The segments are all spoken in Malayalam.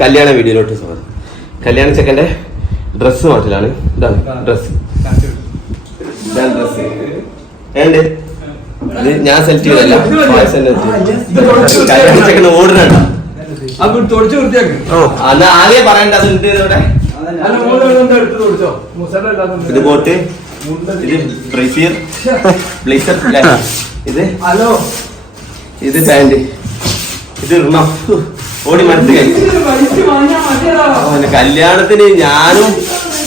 കല്യാണ വീഡിയോയിലോട്ട് സ്വാഗതം. കല്യാണ ചെക്കൻ്റെ ഡ്രസ്സ് മാറ്റലാണ്. ഇതാണ് ഡ്രസ്സ്. ഞാൻ സെലക്ട് ചെയ്തല്ല, കല്യാണ ചെക്കൻ ഓടുന്നുണ്ട്. അന്ന് ആദ്യം പറയണ്ട. അത് ഇത് ബോട്ട്, ഇത് ബ്രേസിയർ, ബ്ലേസർ, ഇത് ഇത് പാന്റ്, ഇത് ഇടണം. ഓടി മടുത്ത് കല്യാണത്തിന് ഞാനും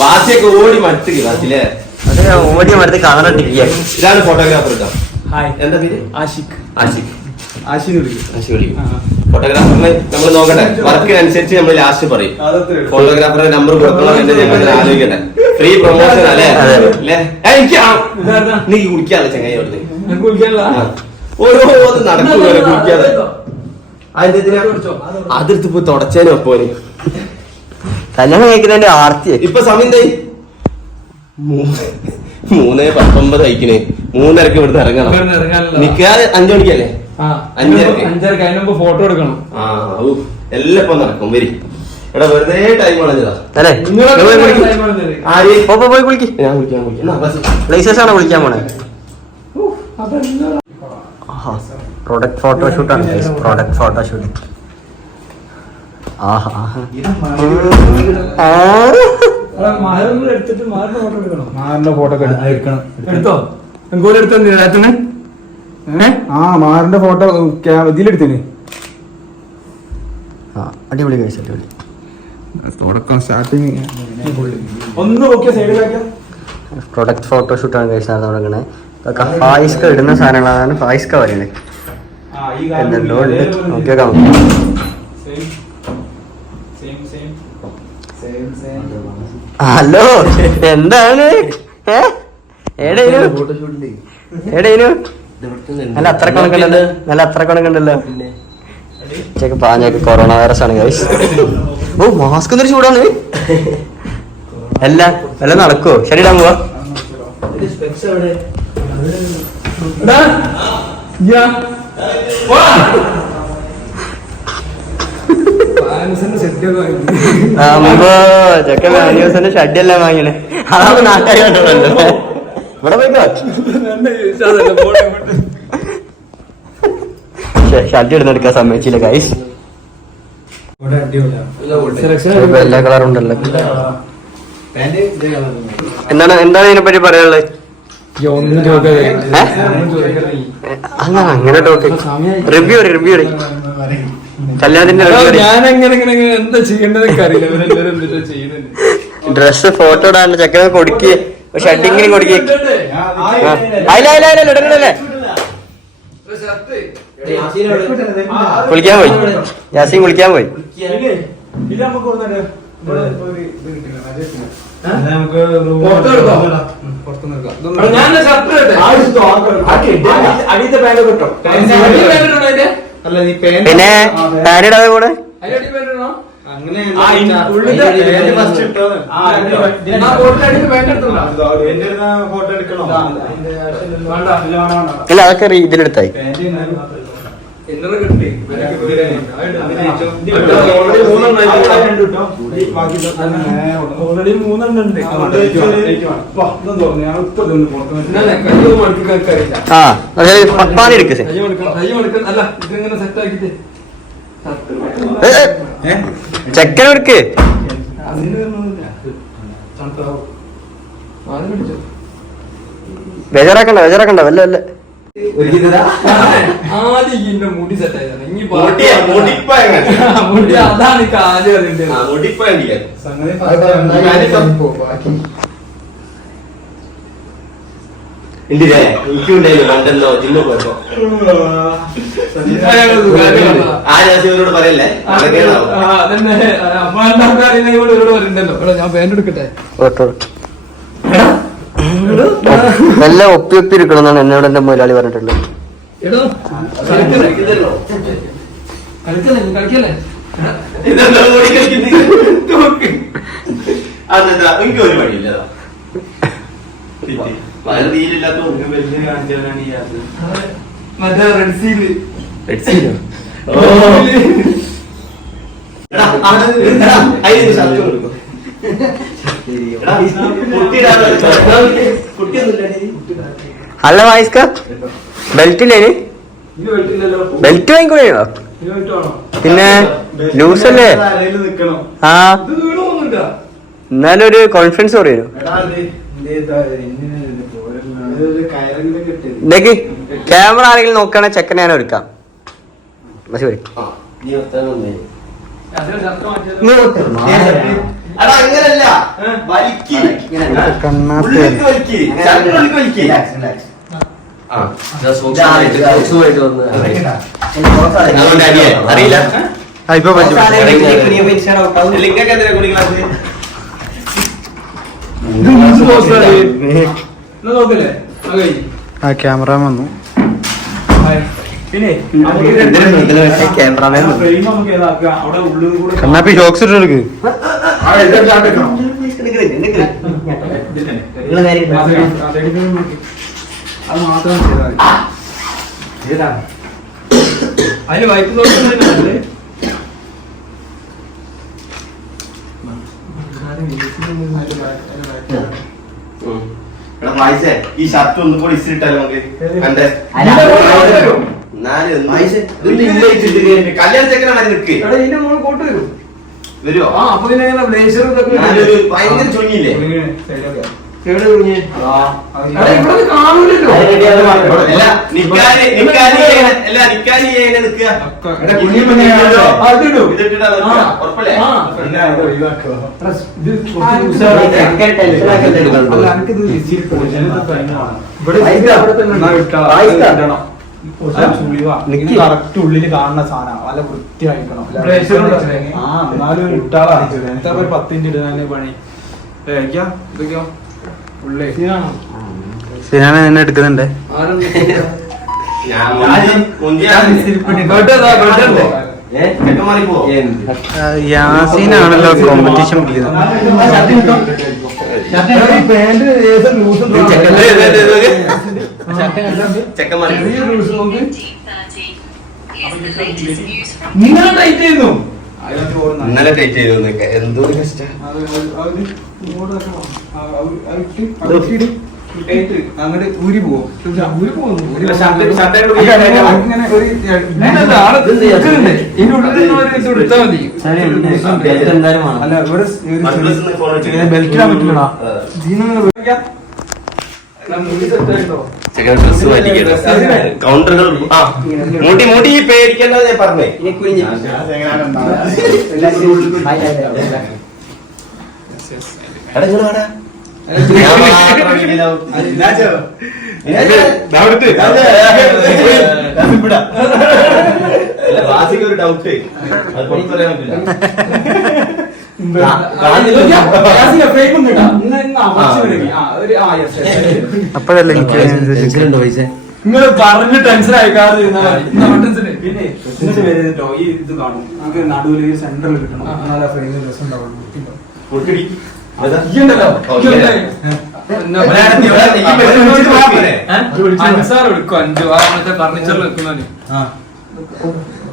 ബാസിയൊക്കെ ഓടി മടുത്ത് ക്ലാസ്സിലെ ഓടി മടുത്ത് കാണാണ്ടിരിക്കുക. ഇതാണ് ഫോട്ടോഗ്രാഫർ കേട്ടോ. എന്താ പേര്? ആഷിഖ്. ആഷിഖ് ആഷിഖ് വിളിക്കും. ഫോട്ടോഗ്രാഫറിനെ നമ്മൾ നോക്കട്ടെ, വർക്കിനനുസരിച്ച് നമ്മൾ ലാസ്റ്റ് പറയും. ഫോട്ടോഗ്രാഫറുടെ നമ്പർ കൊടുക്കണോ എന്ന് ഞങ്ങൾ ആലോചിക്കട്ടെ. ഫ്രീ പ്രൊമോഷൻ അല്ലേ? നീ കുടിക്കാതെ ചങ്ങായി ഓരോ നടക്കൂല കുടിക്കാതെ. അതിർത്ത് പോയി തുടച്ചേനും അപ്പോന് കല്യാണം കഴിക്കുന്നതിന്റെ ആർത്തി. ഇപ്പൊ സമയം തൈ 3:19 കഴിക്കണേ. 3:30 ഇവിടുന്ന് ഇറങ്ങണം. നിക്കാതെ 5 മണിക്കല്ലേ? 5:30 ഫോട്ടോ എടുക്കണം. എല്ലാം ഇപ്പൊ നടക്കും. വരി ഇവിടെ വെറുതെ ടൈം കളഞ്ഞതാ. പോയി കുളിക്ക്. ഞാൻ കുളിക്കാൻ വിളിക്കാൻ പോണേ. പ്രോഡക്റ്റ് ഫോട്ടോഷൂട്ടാണ്. Product photoshoot. മാറിന്റെ ഫോട്ടോ മാറിന്റെ ഫോട്ടോ ഇതിലെടുത്തിന്. അടിപൊളി കഴിച്ചു. അടിപൊളി തുടക്കം സ്റ്റാർട്ടിങ്. പ്രൊഡക്റ്റ് ഫോട്ടോഷൂട്ടാണ് കഴിച്ചാൽ തുടങ്ങണേ. ഫായിസ്ക ഇടുന്ന സാധനങ്ങളാണ്. ഫായിസ്ക പറയണേ. എന്തെല്ലോ ഉണ്ട്. നോക്കിയേക്കാം. ഹലോ, എന്താണ്? നല്ല അത്ര കണക്കുണ്ടല്ലോ. നല്ല അത്ര കണക്കുണ്ടല്ലോ. ചേക്ക് പാഞ്ഞേക്ക് കൊറോണ വൈറസ് ആണ് ഗൈസ്. ഓ, മാസ്ക് എന്നൊരു ചൂടാണ്. എല്ലാം നടക്കുവോ? ശരി, ഇടാൻ പോവാ. ചെക്കൻ മാന്യൂസിന്റെ ഷഡ്ഡെല്ലാം വാങ്ങിനെ. അതാണ് നാട്ടുകാർ കണ്ടല്ലോ. ഇവിടെ പോയിക്കോ. ഷഡ്ഡ് ഇടുന്നെടുക്കാൻ സമ്മതിച്ചില്ല ഗൈസ്. എല്ലാ കളറും ഉണ്ടല്ലോ. എന്താണ് ഇതിനെപ്പറ്റി പറയാനുള്ളത്? അങ്ങനെ റിവ്യൂ കല്യാണത്തിന്റെ ഡ്രസ് ഫോട്ടോ ഇടാൻ ചെക്കനെ കൊടുക്കി. ഷട്ടിങ്ങിനും കൊടുക്കി. ഇടണല്ലേ? കുളിക്കാൻ പോയി. യാസീൻ കുളിക്കാൻ പോയി. പിന്നെ പാനിടാതെ കൂടെ ഇല്ല, അതൊക്കെ ഇതിലെടുത്തായി. പാനി എടുക്ക. ചെക്കൻ എടുക്ക്. ബേജാറാക്കണ്ട വല്ല വല്ല. മുടി അതാണ് എനിക്കുണ്ടായിരുന്നു ജിമ്മ പോയപ്പോ. ആരോട് പറയല്ലേ? ഞാൻ പാന്റ് എടുക്കട്ടെ. നല്ല ഒപ്പി ഇരിക്കണമെന്നാണ് എന്നോട് എന്റെ മുതലാളി പറഞ്ഞിട്ടുള്ളത്. എനിക്ക് ഒരു പണിയില്ല. അല്ല വായിസ്ക ബെൽറ്റ് ഇല്ലേ? ബെൽറ്റ് വാങ്ങിക്കോളോ? പിന്നെ ലൂസല്ലേ? ആ എന്നാലും ഒരു കോൺഫിഡൻസ് പറയൂ. ക്യാമറ ആരെങ്കിലും നോക്കുകയാണെ ചെക്കനെ ഞാൻ എടുക്കാം. അറിയില്ല ആ ക്യാമറ വന്നു. കണ്ണാപ്പി ഷോക്സ് ഇട്ടെടുക്ക്. അത് മാത്രം അതിന് വൈറ്റ് നോക്കുന്നതിനല്ലേ ഈ ഷർട്ട് ഒന്നും കൂടി ഇസ്തിരിട്ടാലോ നമുക്ക്? കല്യാണ ചെക്കനാണ് നിൽക്ക് കോട്ട് വരും വരുമോ? അപ്പൊ പിന്നെ ഭയങ്കര ചൊങ്ങിയില്ലേ? കറക്റ്റ് ഉള്ളില് കാണുന്ന സാധനം നല്ല വൃത്തിയായിരിക്കണം. എന്നാലും ഇട്ടാളാണ് എന്താ 10 മിനിറ്റ് ഇടുന്ന പണി. ഇതൊക്കെയോ ശരിയാണ് എന്നെ എടുക്കുന്നുണ്ട്. യാസീനാണല്ലോ കോമ്പറ്റീഷൻ നിങ്ങൾ ടൈറ്റ് ചെയ്യുന്നു. ഇന്നലെ ടൈറ്റ് ചെയ്തു. എന്തോ കഷ്ടം. അങ്ങോട്ട് ഊരി പോകും. ബെൽറ്റിടാൻ പറ്റില്ലടാ. കൗണ്ടറുകൾ മൂട്ടി മൂട്ടി പേടിക്കേണ്ടത് ഞാൻ പറഞ്ഞേ. ഒരു ഡൗട്ട് അത് പുറത്തറിയാൻ പറ്റില്ല. അപ്പോഴല്ലേ എനിക്ക് നിങ്ങൾ പറഞ്ഞ് ടെൻഷൻ അയക്കാതെ പിന്നെ ഈ ഇത് കാണും. നമുക്ക് നടുവിൽ സെന്ററിൽ കിട്ടണം. എന്നാലും ഫ്രെയിമിൽ രസം ഉണ്ടാവണം.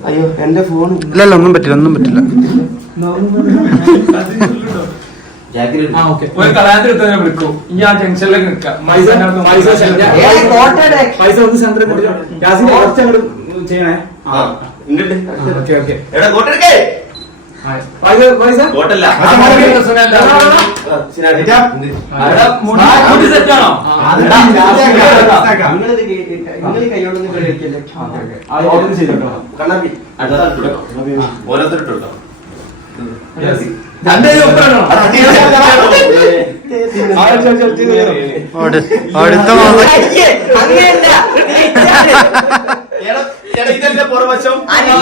അയ്യോ എന്റെ ഫോൺ ഇല്ലല്ല ഒന്നും പറ്റില്ല ഒന്നും പറ്റില്ല. ഒരു കലാന്തരത്തെ വിളിക്കൂ. ഈ ആ ജംഗ്ഷനിലേക്ക് നിൽക്കാം. പൈസ ഒന്ന് സെന്ററിൽ ചെയ്യണേ. ഓരോരുത്തരിട്ടോ അടുത്ത ഇതിന്റെ പുറവശം ആണ്.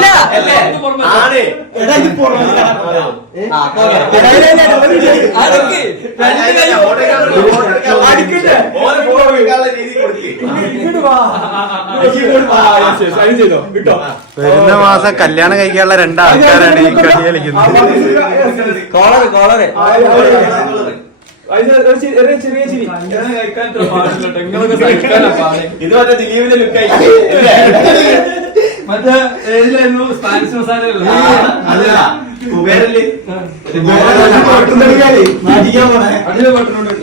വരുന്ന മാസം കല്യാണം കഴിക്കാനുള്ള 2 ആൾക്കാരാണ് ഈ കളി കളിക്കുന്നത്. ചെറിയ ചിരി ഇത് മറ്റേ ദിലീപിന്റെ ലുക്കായി മറ്റേ ഏതിലായിരുന്നു സ്പാനിഷ് മസാല അതല്ല കുബേരല്ലേ അതിലെ പട്ടണോണ്ട്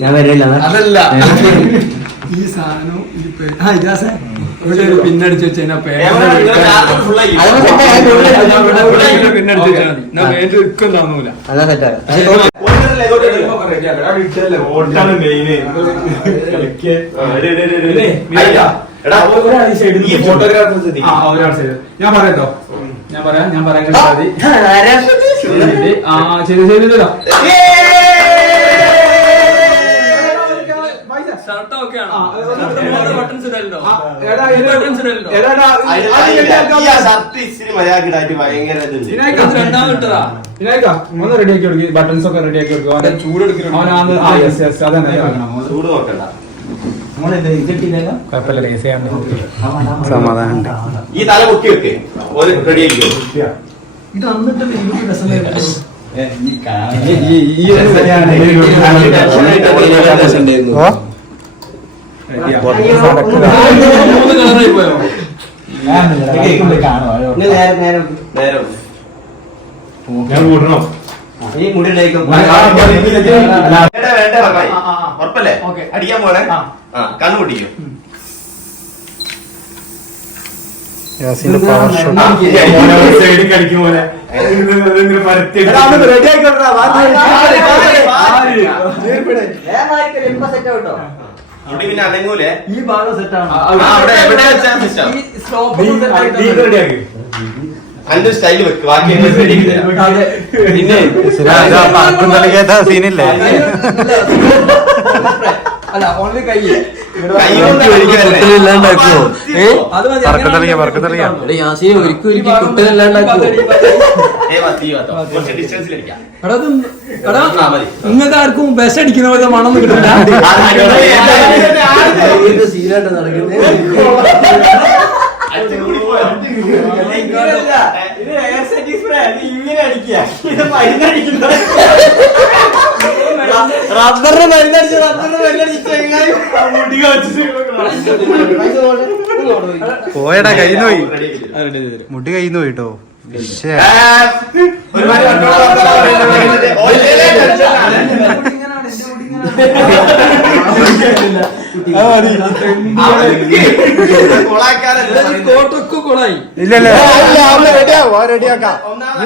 ഞാൻ വരില്ല അതല്ല ഈ സാധനം ഇവിടെ ഒരു പിന്നടിച്ച് വെച്ചാൽ പിന്നടിച്ച് വെച്ചാൽ മതി തോന്നൂല ഞാൻ പറയട്ടോ ഞാൻ പറയാൻ ശരി ഒന്ന് റെഡിയാക്കി കൊടുക്കും ബട്ടൺസ് ഒക്കെ റെഡിയാക്കി കൊടുക്കും ചൂടെടുക്കും ചൂട് നോക്കണ്ട സമാധാനം ഈ തല പൊക്കി വെക്ക് റെഡിയാക്കി ഇത് വന്നിട്ട് ഉറപ്പല്ലേ അടിക്കാൻ പോലെ കണ്ണു പൊട്ടിക്കും കളിക്കും പോലെ പിന്നെ അനങ്ങൂലേ ഈ ഭാഗം സെറ്റാണ് അതിന്റെ സ്റ്റൈല് വെക്ക് ബാക്കി പിന്നെ സീനില്ലേ അല്ല ഓൺലി കൈ നിങ്ങൾക്ക് ആർക്കും ബസ് അടിക്കുന്ന പോലെ മണം കിട്ടില്ല സീനായിട്ട് നടക്കുന്നത് റബ്ബറിന് മരുന്നടിച്ച് പോയടാ കയ്യിൽ പോയി മുടി കയ്യിൽ പോയിട്ടോ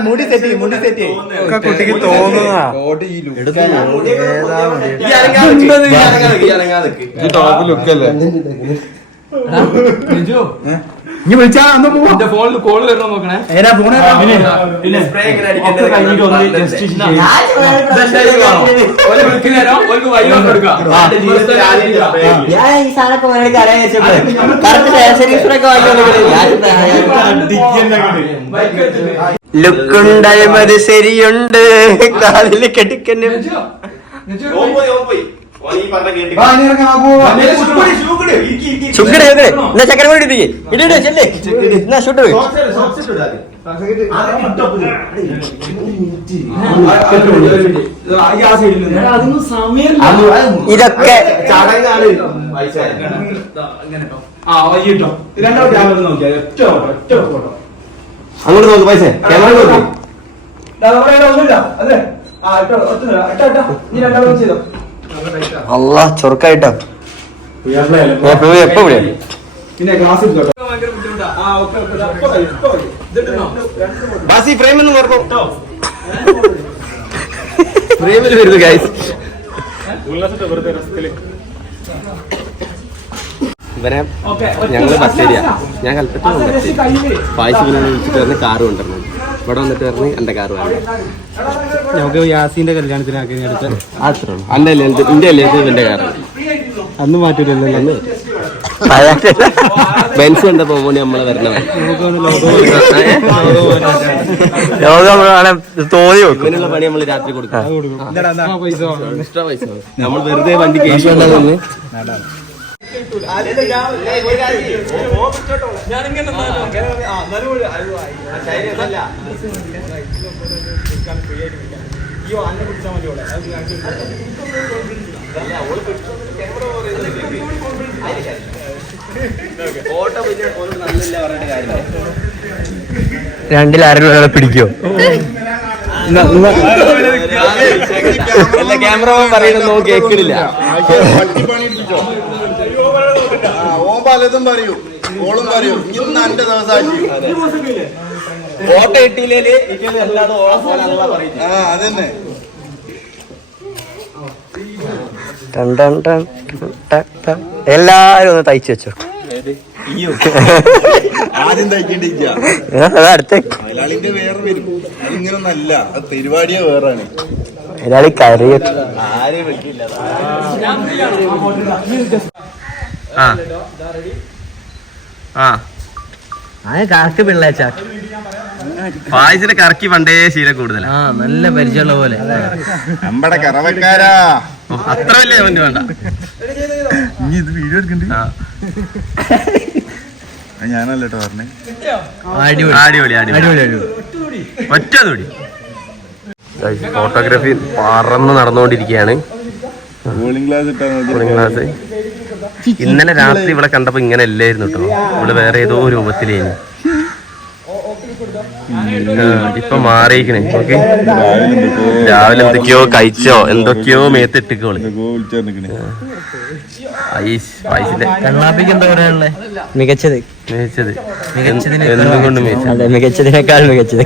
മുടി സെറ്റ് കുട്ടിക്ക് തോന്നുന്നതാ ഇനി വിളിച്ചാ ഫോണിൽ കോള് വരണോ നോക്കണേ ലുക്കുണ്ടായ മതി ശരിയുണ്ട് കാലില് കെട്ടിക്കന്നെ ചക്കര കൂടി ഇതൊക്കെ ചടങ്ങാണ്. അങ്ങോട്ട് നോക്ക് പൈസ ക്യാമറ നോക്ക്. അല്ലാ ചൊറുക്കായിട്ടോ എപ്പോ പിന്നെ ക്ലാസ് ബാസി ഫ്രെയിമെന്ന് പറഞ്ഞു ഫ്രെയിമിൽ വരുന്നു ഗൈസ്. ഇവരെ ഞങ്ങള് ബസ്സേരിയ ഞാൻ കൽപ്പറ്റ പായസ വിളിച്ചിട്ട് പറഞ്ഞ് കാറ് കൊണ്ടുവരണം. ഇവിടെ വന്നിട്ട് പറഞ്ഞ് എന്റെ കാറ് വേണം. നമുക്ക് യാസീന്റെ കല്യാണത്തിനാക്കി എടുത്ത് അന്റെ അല്ലേ എന്റെ അല്ലേ ഇവന്റെ കാറാണ്. അന്ന് മാറ്റൂലല്ലോ. ബെൻസ് കണ്ടപ്പോ നമ്മളെ വരണം തോന്നി ഇങ്ങനെയുള്ള പണി നമ്മള് രാത്രി കൊടുക്കാം. എക്സ്ട്രാ പൈസ നമ്മൾ വെറുതെ വണ്ടി കേസ് രണ്ടിലാരെങ്കിലും ഒരാളെ പിടിക്കോ? ക്യാമറമാൻ പറയുന്നത് കേൾക്കണില്ല. ഓൻ പലതും പറയൂ, ഓളും പറയൂ. ഇന്ന് എന്റെ ദിവസമാക്കി ഫോട്ടോ കിട്ടിയില്ലേ? അതന്നെ. എല്ലാരും ഒന്ന് തയ്ച്ചു വെച്ചോ. ആദ്യം തയ്ക്കേണ്ടിരിക്കുക. അടുത്ത മലയാളിന്റെ വേറെ വരും. അതിങ്ങനെ നല്ല അത് പരിപാടിയെ വേറാണ്. മലയാളി കരയും. കറക്ക് പിള്ളേച്ച പായസിന്റെ കറക്കി പണ്ടേ ശീലം കൂടുതലാ. നല്ല പരിചയമുള്ള പോലെ. നമ്മടെ കറവക്കാരാ. അത്ര വലിയ കമന്റ് വേണ്ട. ഇനി ഇത് വീഡിയോ എടുക്കണ്ട. ഞാനല്ലേട്ടോ പറഞ്ഞേ. അടിപൊളി ഒറ്റ തൊടി. ഫോട്ടോഗ്രാഫി പറന്ന് നടന്നുകൊണ്ടിരിക്കുകയാണ്. കൂളിംഗ് ഗ്ലാസ് ഇട്ടാ ക്ലാസ്. ഇന്നലെ രാത്രി ഇവിടെ കണ്ടപ്പോ ഇങ്ങനെ അല്ലായിരുന്നു കേട്ടോ. ഇവിടെ വേറെ ഏതോ രൂപത്തിലേന്. ഇപ്പൊ മാറിയിരിക്കണേ. ഓക്കെ, രാവിലെ എന്തൊക്കെയോ കഴിച്ചോ എന്തൊക്കെയോ മേത്തിട്ടിക്കോള്. കണ്ണാപ്പിക്ക് എന്താ പറയാനുള്ളേ? മികച്ചത് എന്തുകൊണ്ട് മികച്ചതിനേക്കാൾ മികച്ചത്.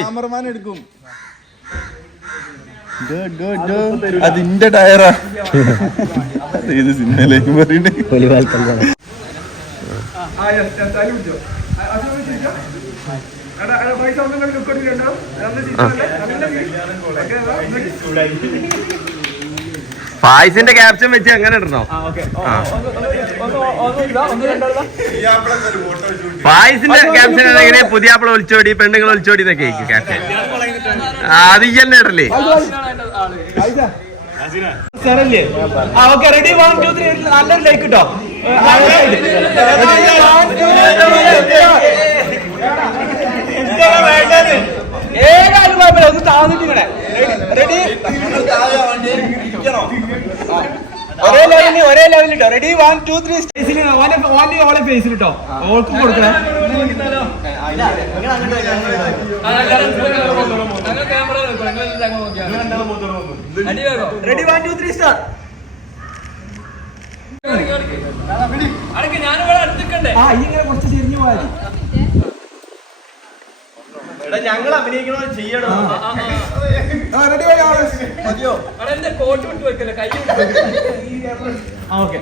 ക്യാമറമാൻ എടുക്കും. അതിന്റെ ടയറാ. ഏത് സിനിമയിലേക്ക് പറയണ്ടേ? പായസിന്റെ ക്യാപ്ഷൻ വെച്ച് അങ്ങനെ ഇടണോ? പായസിന്റെ ക്യാപ്ഷൻ എങ്ങനെ? പുതിയാപ്പിള ഒളിച്ചോടി, പെണ്ണുങ്ങൾ ഒളിച്ചോടി എന്നൊക്കെ ക്യാപ്ഷൻ. അത് തന്നെ ഇടല്ലേ? റെഡി 1 2 3 നല്ലൊരു ലൈക്ക് കിട്ടോ. ഏതായാലും കുഴപ്പമില്ല, ഒന്ന് താന്നിട്ട് ഇങ്ങനെ. റെഡി, ഒരേ ലെവലിട്ടോ. റെഡി 1 2 3 ഫേസിൽ ഓളെ ഫേസിൽ ഇട്ടോ. ഓൾക്കും കൊടുക്കണേ. Ready 1 2 3 start. ഇങ്ങനെ കുറച്ച് ചെരിഞ്ഞു പോയാൽ ഞങ്ങൾ അഭിനയിക്കണോ ചെയ്യണോ? റെഡി. കോട്ട് വിട്ട് വെക്കല്ലേ, കൈ. ഓക്കെ.